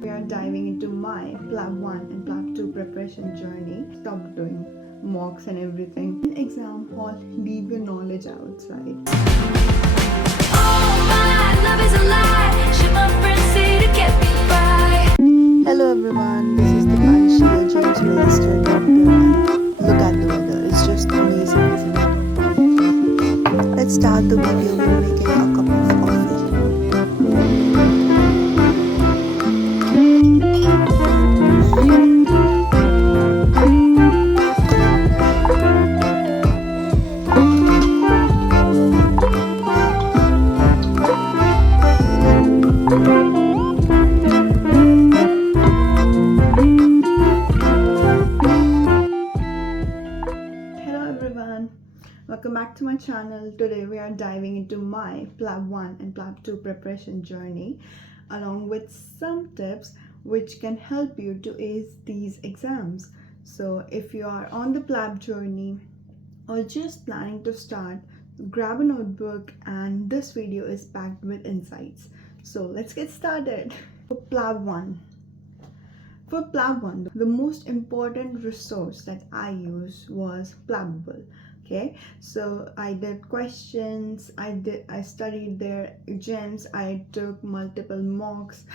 We are diving into my PLAB 1 and PLAB 2 preparation journey. Stop doing mocks and everything. In exam hall, leave your knowledge outside. Hello everyone, this is the James registered doctor, and look at the weather, it's just amazing, isn't it? Let's start the video with making a cup of coffee. Welcome back to my channel. Today we are diving into my PLAB 1 and PLAB 2 preparation journey along with some tips which can help you to ace these exams. So if you are on the PLAB journey or just planning to start, grab a notebook, and this video is packed with insights. So let's get started. For PLAB 1, the most important resource that I used was Plabable. Okay, so I did questions, I studied their gems, I took multiple mocks.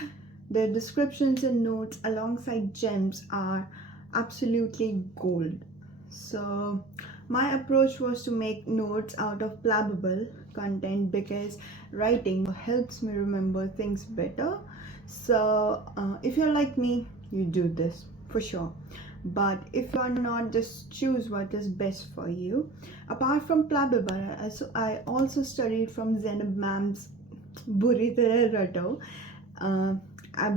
Their descriptions and notes alongside gems are absolutely gold. So my approach was to make notes out of Plabable content because writing helps me remember things better. So if you're like me, you do this for sure. But if you're not, just choose what is best for you. Apart from Plabable, I also studied from Zainab Ma'am's Buri Tarah Rato,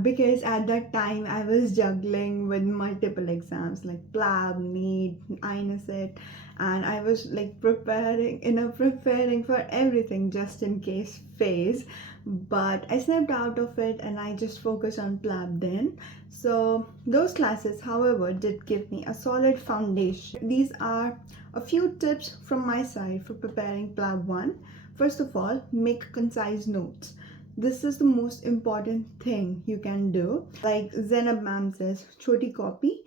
because at that time I was juggling with multiple exams like PLAB, NEET, INSET, and I was like preparing for everything just in case phase. But I snapped out of it and I just focused on PLAB then. So those classes, however, did give me a solid foundation. These are a few tips from my side for preparing PLAB 1. First of all, make concise notes. This is the most important thing you can do. Like Zainab Ma'am says, choti copy,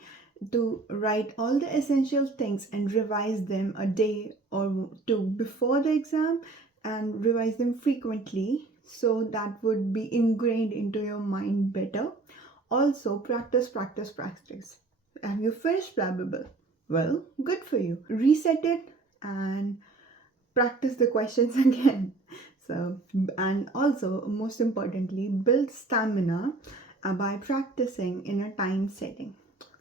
to write all the essential things and revise them a day or two before the exam, and revise them frequently so that would be ingrained into your mind better. Also, practice. Have you finished Plabable? Well, good for you. Reset it and practice the questions again. So, and also most importantly, build stamina by practicing in a time setting.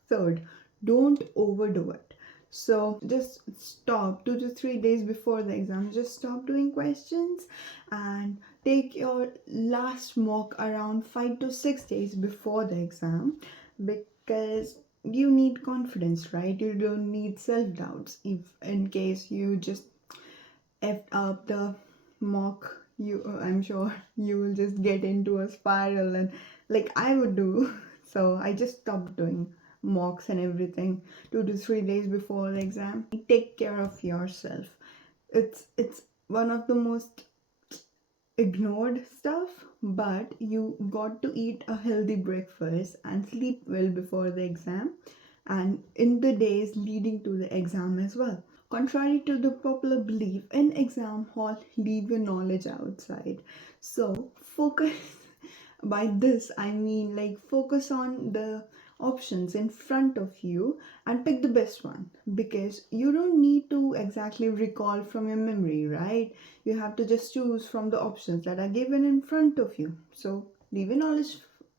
Third, don't overdo it. So just stop 2 to 3 days before the exam. Just stop doing questions and take your last mock around 5 to 6 days before the exam, because you need confidence, right? You don't need self-doubts. If in case you just effed up the mock, I'm sure you will just get into a spiral, and like I would do. So I just stopped doing mocks and everything 2 to 3 days before the exam. Take care of yourself. It's one of the most ignored stuff, but you got to eat a healthy breakfast and sleep well before the exam and in the days leading to the exam as well. Contrary to the popular belief, in exam hall, leave your knowledge outside. So focus. By this I mean like focus on the options in front of you and pick the best one, because you don't need to exactly recall from your memory, right? You have to just choose from the options that are given in front of you. So leave your knowledge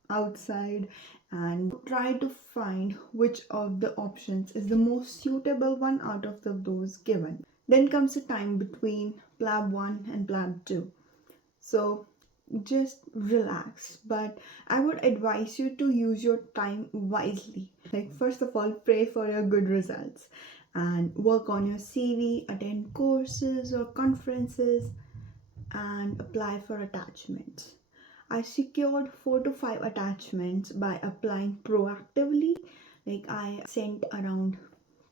outside and try to find which of the options is the most suitable one out of those given. Then comes the time between PLAB 1 and PLAB 2. So just relax, but I would advise you to use your time wisely. Like, first of all, pray for your good results and work on your CV, attend courses or conferences, and apply for attachments. I secured 4 to 5 attachments by applying proactively. Like, I sent around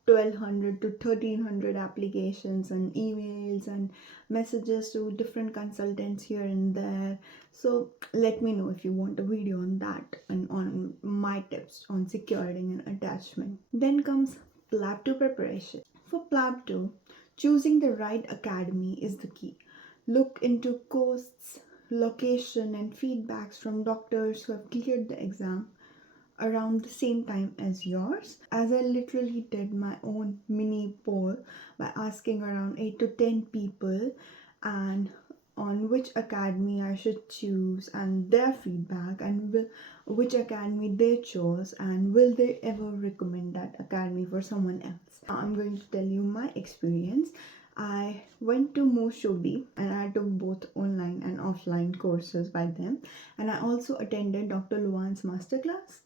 1200 to 1300 applications and emails and messages to different consultants here and there. So let me know if you want a video on that and on my tips on securing an attachment. Then comes PLAB 2 preparation. For PLAB 2, choosing the right academy is the key. Look into costs, location, and feedbacks from doctors who have cleared the exam around the same time as yours, as I literally did my own mini poll by asking around 8 to 10 people and on which academy I should choose and their feedback and which academy they chose and will they ever recommend that academy for someone else. I'm going to tell you my experience. I went to Sobhy and I took both online and offline courses by them, and I also attended Dr. Lovaan's Masterclass,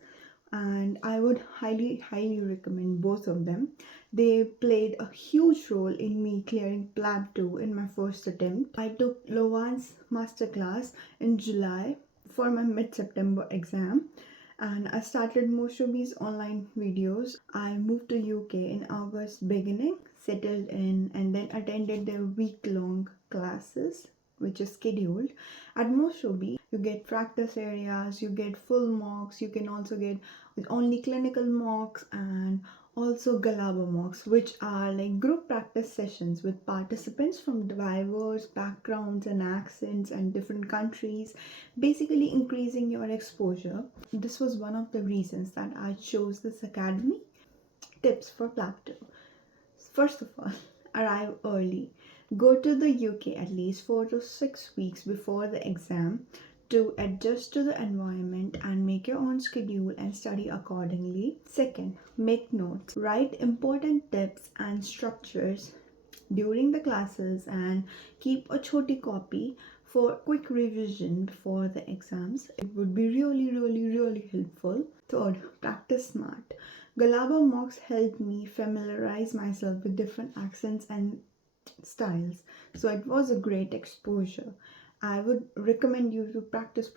and I would highly recommend both of them. They played a huge role in me clearing PLAB 2 in my first attempt. I took Lovaan's Masterclass in July for my mid-September exam, and I started Moshobi's online videos. I moved to UK in August beginning, settled in, and then attended their week-long classes which is scheduled. At Moshobi, you get practice areas, you get full mocks, you can also get only clinical mocks and also Ghallaba mocks, which are like group practice sessions with participants from diverse backgrounds and accents and different countries, basically increasing your exposure. This was one of the reasons that I chose this academy. Tips for PLAB 2. First of all, arrive early. Go to the UK at least 4 to 6 weeks before the exam to adjust to the environment and make your own schedule and study accordingly. Second, make notes. Write important tips and structures during the classes and keep a choti copy for quick revision before the exams. It would be really helpful. Third, practice smart. Ghallaba mocks helped me familiarize myself with different accents and styles, so it was a great exposure. I would recommend you to practice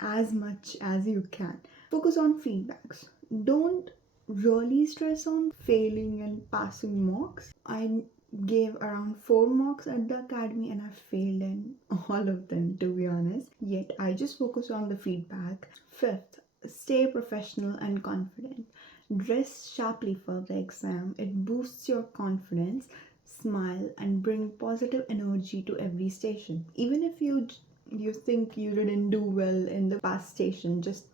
as much as you can. Focus on feedbacks. Don't really stress on failing and passing mocks. I gave around 4 mocks at the academy and I failed in all of them, to be honest. Yet I just focus on the feedback. Fifth, stay professional and confident. Dress sharply for the exam. It boosts your confidence. Smile and bring positive energy to every station. Even if you think you didn't do well in the past station, just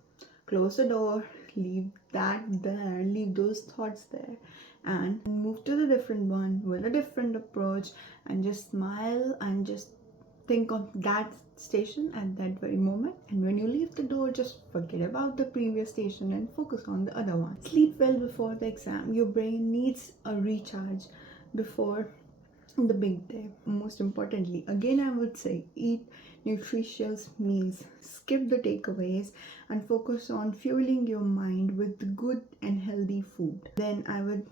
close the door, leave that there, leave those thoughts there, and move to the different one with a different approach, and just smile and just think of that station at that very moment. And when you leave the door, just forget about the previous station and focus on the other one. Sleep well before the exam. Your brain needs a recharge before the big day. Most importantly, again, I would say eat nutritious meals, skip the takeaways, and focus on fueling your mind with good and healthy food. Then I would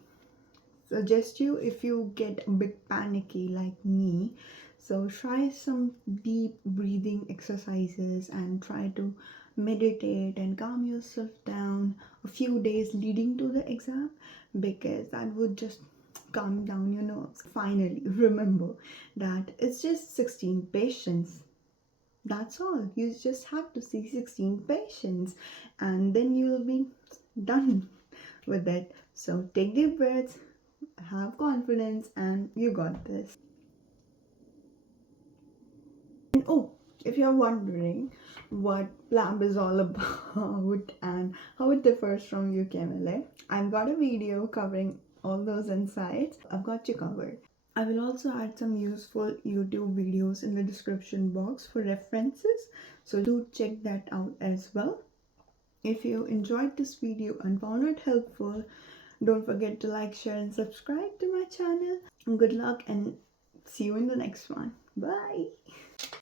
suggest you, if you get a bit panicky like me, so try some deep breathing exercises and try to meditate and calm yourself down a few days leading to the exam, because that would just calm down your nerves. Finally, remember that it's just 16 patients. That's all. You just have to see 16 patients and then you'll be done with it. So take deep breaths, have confidence, and you got this. And oh, if you're wondering what PLAB is all about and how it differs from UKMLA, I've got a video covering all those insights. I've got you covered. I will also add some useful YouTube videos in the description box for references, so do check that out as well. If you enjoyed this video and found it helpful, don't forget to like, share and subscribe to my channel. Good luck and see you in the next one. Bye.